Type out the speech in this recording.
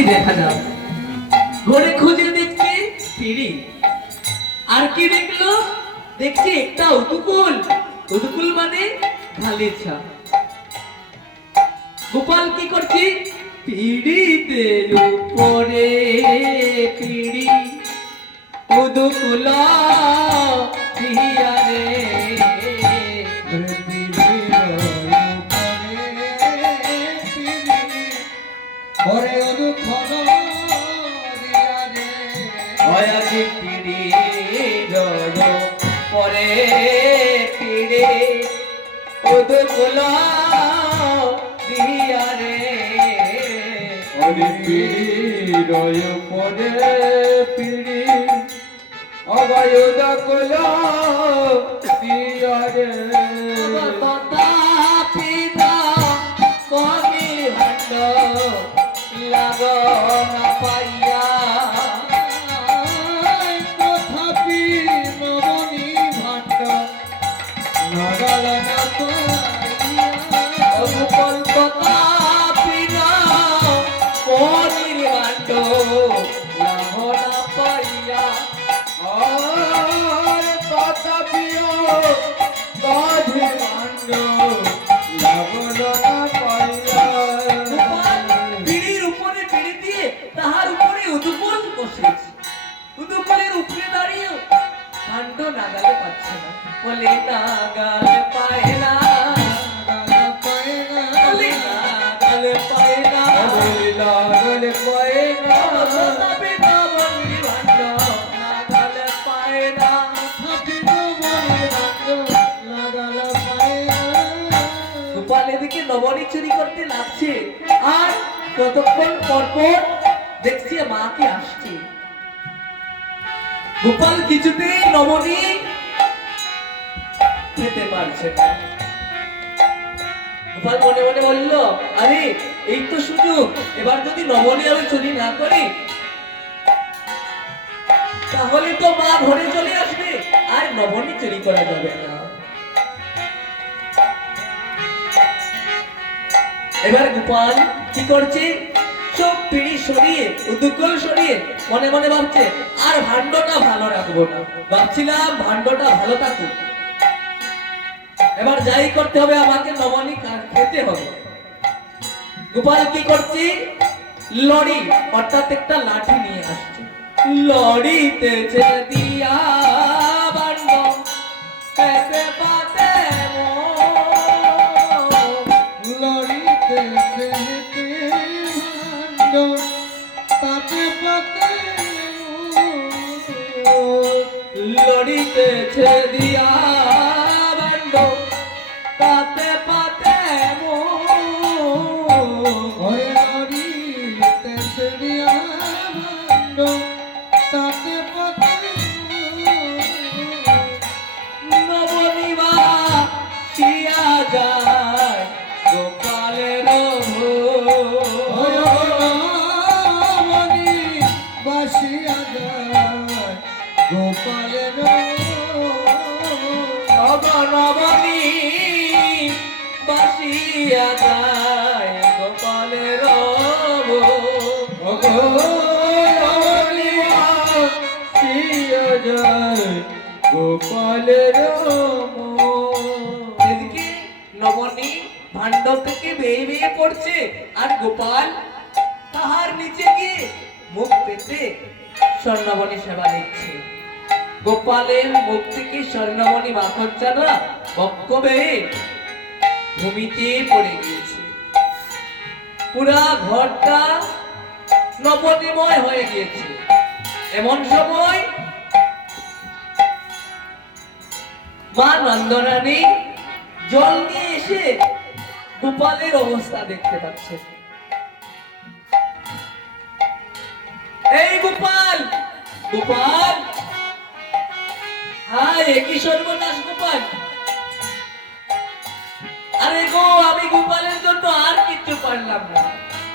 কি দেখা যাক? ঘরে খুঁজে দেখছি পিড়ি আর কি দেখল? দেখছি একটা উদুকুল। উদুকুল মানে গালিচা গোপাল কি করছি? পিড়িতে উপরে পিড়ি। উদুকুল রে পরে পিড়ে উদুকুল দিয়া রে। পিড়ি রয় পরে পিড়ি অবয়ুদ কলা দিয়া রে। বসেছে উদুপনের উপরে দাঁড়িয়ে ভাণ্ড নাগালে পাচ্ছে না। বলে নাগালে পায় না নবনী চুরি করতে লাগছে আর ততক্ষণ পরপর দেখছি মাকে আসছে। গোপাল কিছুতেই নবনী খেতে পারছে গোপাল মনে মনে বলল, আরে, এই তো সুযোগ। এবার যদি নবনী আমি চুরি না করি, তাহলে তো মা ঘরে চলে আসবে। আর নবনী চুরি করা যাবে না। এবার গোপাল কি করছে? পিড়ি সরিয়ে উদুকল সরিয়ে মনে মনে ভাবছে, আর ভাণ্ডটা ভালো রাখব না। ভাবছিলাম ভাণ্ডটা ভালো থাকুক। এবার যাই করতে হবে, আমাকে নবনী খেতে হবে। গোপাল কি করছে? লড়ি অর্থাৎ একটা লাঠি নিয়ে আসছে। লড়িতেছে দিয়া মন। লড়িতেছে দিয়া বান্ড পাতে পাতে মন। নবনীবা গোপালের নব নবনী বাসিয়া যায় গোপালের গোপালের এদিকে নবনী ভাণ্ড থেকে বেয়ে বেয়ে পড়ছে আর গোপাল তাহার নিচে গিয়ে মুখ পেতে স্বর্ণমণি সেবা নিচ্ছে গোপালের মুখ থেকে স্বর্ণমণি মাখচ্ছা না বক্ষ বেয়ে ভূমিতে পড়ে গিয়েছে। পুরা ঘরটা নবনীময় হয়ে গিয়েছে। এমন সময় মা নন্দরানী জল নিয়ে এসে গোপালের অবস্থা দেখতে পাচ্ছে। এই গোপাল গোপাল। হায়, কি সর্বনাশ গোপাল। আরে গো, আমি গোপালের জন্য আর কিচ্ছু পারলাম না।